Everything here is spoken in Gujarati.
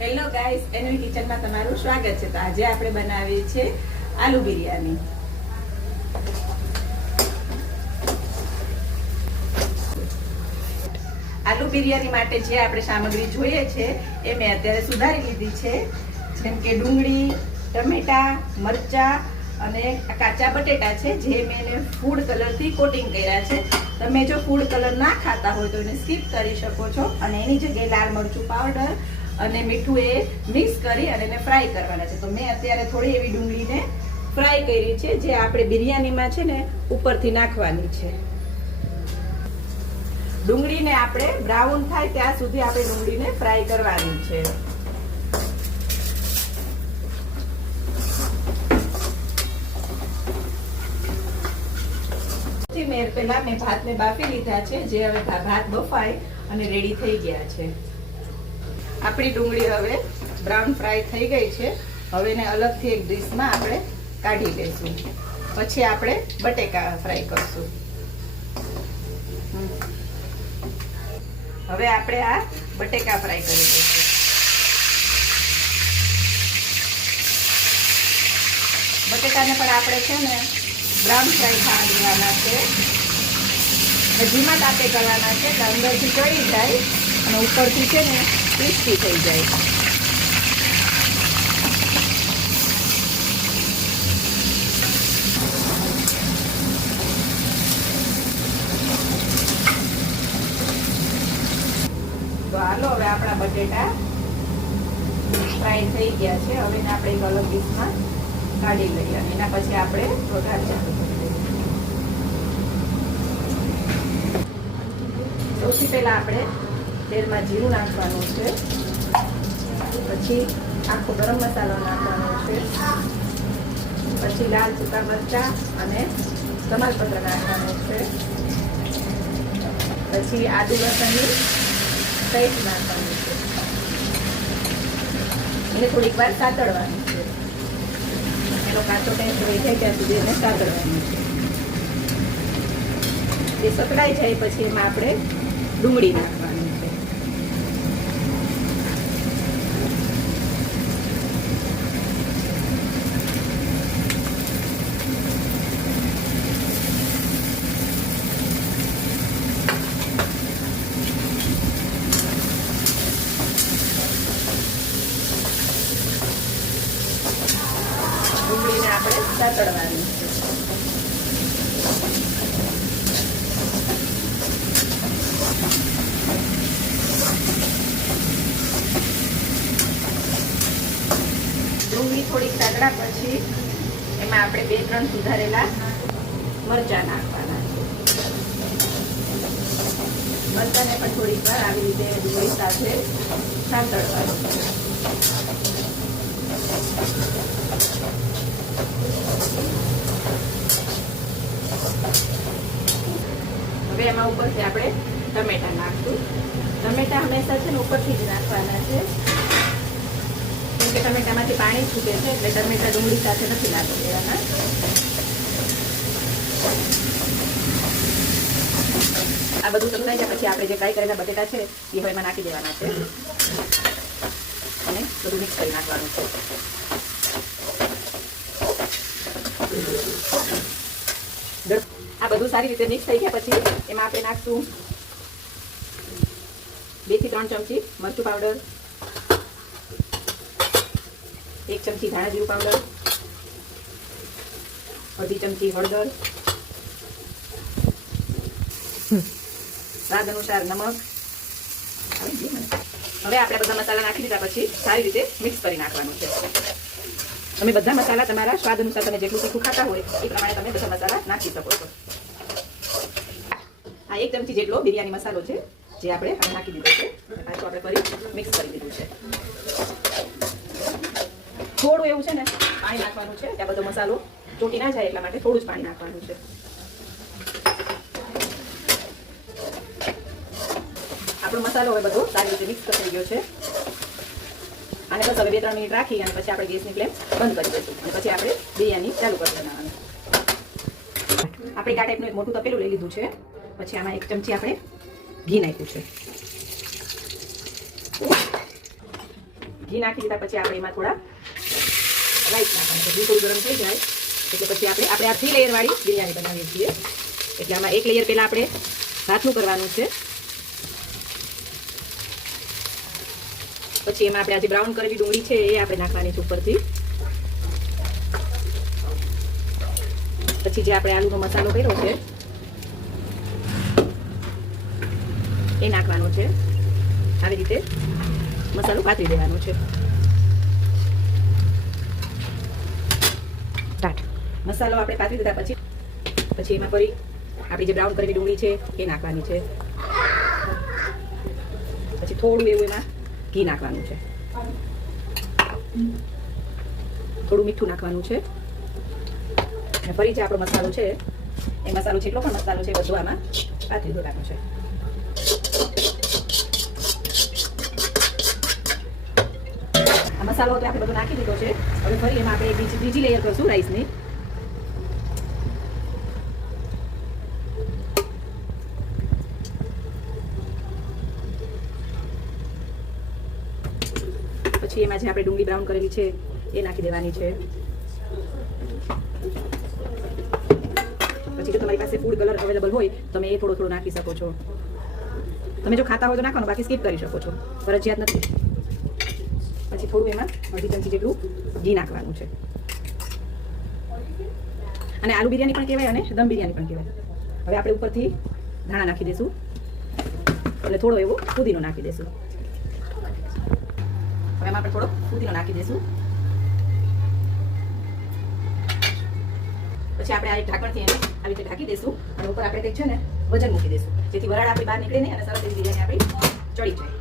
હેલો ગાઈસ, એનવી કિચનમાં તમારું સ્વાગત છે. તો આજે આપણે બનાવીએ છીએ આલુ બિરયાની. આલુ બિરયાની માટે જે આપણે સામગ્રી જોઈએ છે એ મેં અત્યારે સુધારી લીધી છે. જેમ કે ડુંગળી, ટમેટા, મરચા અને કાચા બટેટા છે, જે મેં એને ફૂડ કલરથી કોટિંગ કર્યા છે. તમે જો ફૂડ કલર ના ખાતા હોય તો એને સ્કીપ કરી શકો છો અને એની જગ્યાએ લાલ મરચું પાવડર અને મીઠું એ મિક્સ કરી અને એને ફ્રાય કરવાના છે. તો મેં અત્યારે થોડી એવી ડુંગળીને ફ્રાય કરી છે, જે આપણે બિરયાનીમાં છે ને ઉપરથી નાખવાની છે. ડુંગળીને આપણે બ્રાઉન થાય ત્યાં સુધી આપણે ડુંગળીને ફ્રાય કરવાની છે. મેં ભાતને બાફી લીધા છે, જે હવે ભાત બફાય અને રેડી થઈ ગયા છે. આપણી ડુંગળી હવે બ્રાઉન ફ્રાય થઈ ગઈ છે. હવે એને અલગથી એક ડીશમાં આપણે કાઢી લઈશું. પછી આપણે બટેકા ફ્રાય કરશું. હવે આપણે આ બટેકા ફ્રાય કરી લઈશું. બટેકાને પણ આપણે છે ને બ્રાઉન ફ્રાય થવા દેવાના છે. ધીમા તાપે કરવાના છે, એટલે અંદરથી ચડી જાય અને ઉપરથી છે ને ક્રિસ્પી થઈ જાય. તો હાલો, હવે આપણા બટેટા ફ્રાય થઈ ગયા છે. હવે એને આપણે એક અલગ ડીશમાં કાઢી લઈએ અને એના પછી આપણે વઘાર ચાલુ કરી દઈએ. સૌથી પહેલા આપણે તેલમાં જીરું નાખવાનું છે, પછી આખો ગરમ મસાલો નાખવાનો છે, પછી લાલ સૂકા મરચાં અને તમાલપત્ર નાખવાનું છે, પછી આદુ લસણની પેસ્ટ નાખવાની છે. એને થોડીક વાર સાતળવાની છે. એનો કાચો ટેસ્ટ રહી જાય ત્યાં સુધી એને સાતળવાની છે. એ સતળાઈ જાય પછી એમાં આપણે ડુંગળી નાખવાની છે. ડુંગળીને આપણે સાતળવાની છે. ડુંગળી થોડીક સાતળા પછી એમાં આપણે 2-3 સુધારેલા મરચાં નાખવાના છે. મરચાંને પણ થોડીક વાર આવી રીતે ડુંગળી સાથે સાતળવાનું છે. હવે એમાં ઉપરથી આપણે ટમેટા નાખશું. ટમેટા હંમેશા છે ને ઉપરથી જ નાખવાના છે, કેમ કે ટમેટામાંથી પાણી છૂટે છે, એટલે ટમેટા ડુંગળી સાથે નથી નાખી દેવાના. આ બધું સતળાઈ જાય પછી આપણે જે ફ્રાય કરેલા બટેટા છે એ હવે એમાં નાખી દેવાના છે અને બધું મિક્સ કરી નાખવાનું છે. આ બધું સારી રીતે મિક્સ થઈ ગયા પછી એમાં આપણે નાખશું 2 થી 3 ચમચી મરચું પાવડર, 1 ચમચી ધાણા જીરું પાવડર, અડધી ચમચી હળદર, સ્વાદ અનુસાર નમક. હવે આપણે બધા મસાલા નાખી દીધા પછી સારી રીતે મિક્સ કરી નાખવાનું છે. તમે બધા મસાલા તમારા સ્વાદ અનુસાર, તમે જેટલું તીખું ખાતા હોય એ પ્રમાણે તમે બધા મસાલા નાખી શકો છો. આ 1 ચમચી જેટલો બિરયાની મસાલો છે, જે આપણે હવે નાખી દીધો છે. પાછું આપણે ફરી મિક્સ કરી દીધું છે. થોડું એવું છે ને પાણી નાખવાનું છે, ત્યાં બધો મસાલો ચોટી ના જાય એટલા માટે થોડું જ પાણી નાખવાનું છે. આપણો મસાલો હવે બધો સારી રીતે મિક્સ થઈ ગયો છે. આને બસ હવે 2-3 મિનિટ રાખી અને પછી આપણે ગેસની ફ્લેમ બંધ કરી દઈશું અને પછી આપણે બિરયાની ચાલુ કરી દેવાની. આપણે આ ટાઈપનું એક મોટું તપેલું લઈ લીધું છે. પછી આમાં 1 ચમચી આપણે ઘી નાખ્યું છે. ઘી નાખી દીધા પછી આપણે એમાં થોડા રાઈસ નાખવાના છે. ઘી થોડું ગરમ થઈ જાય એટલે પછી આપણે આ 3 લેયર વાળી બિરયાની બનાવીએ છીએ. એટલે આમાં એક લેયર પહેલાં આપણે ભાતનું કરવાનું છે. પછી એમાં આપણે આજે બ્રાઉન કરેલી ડુંગળી છે એ આપણે નાખવાની છે ઉપરથી. પછી જે આપણે આલુનો મસાલો કર્યો છે એ નાખવાનો છે. આવી રીતે મસાલો પાથરી દેવાનો છે. મસાલો આપણે પાથરી દીધા પછી એમાં ફરી આપણી જે બ્રાઉન કરેલી ડુંગળી છે એ નાખવાની છે. પછી થોડું એવું એમાં ઘી નાખવાનું છે. થોડું મીઠું નાખવાનું છે. અને ફરી જે આપણો મસાલો છે એ મસાલો જેટલો પણ મસાલો છે બધું આમાં પાથરી દેવાનો છે. આ મસાલો તો આપણે બધો નાખી દીધો છે. હવે ફરી એમાં આપણે બીજી લેયર કરશું રાઈસની. પછી એમાં જે આપણે ડુંગળી બ્રાઉન કરેલી છે એ નાખી દેવાની છે. પછી જો તમારી પાસે ફૂડ કલર અવેલેબલ હોય તમે એ થોડો નાખી શકો છો. તમે જો ખાતા હોય તો નાખવાનું, બાકી સ્કીપ કરી શકો છો, ફરજિયાત નથી. પછી થોડું એમાં અડધી ચમચી જેટલું ઘી નાખવાનું છે. અને આલુ બિરયાની પણ કહેવાય અને દમ બિરયાની પણ કહેવાય. હવે આપણે ઉપરથી ધાણા નાખી દઈશું અને થોડો એવો પુદીનો નાખી દઈશું. હવે એમાં આપણે થોડો પુદીનો નાખી દઈશું. પછી આપણે આ ઢાંકણથી એને આવી રીતે ઢાંકી દઈશું અને ઉપર આપણે કંઈક છે ને વજન મૂકી દઈશું, જેથી વરાળ આપણી બહાર નીકળે નહીં અને સરસ એવી બિરયાની આપણી ચડી જાય.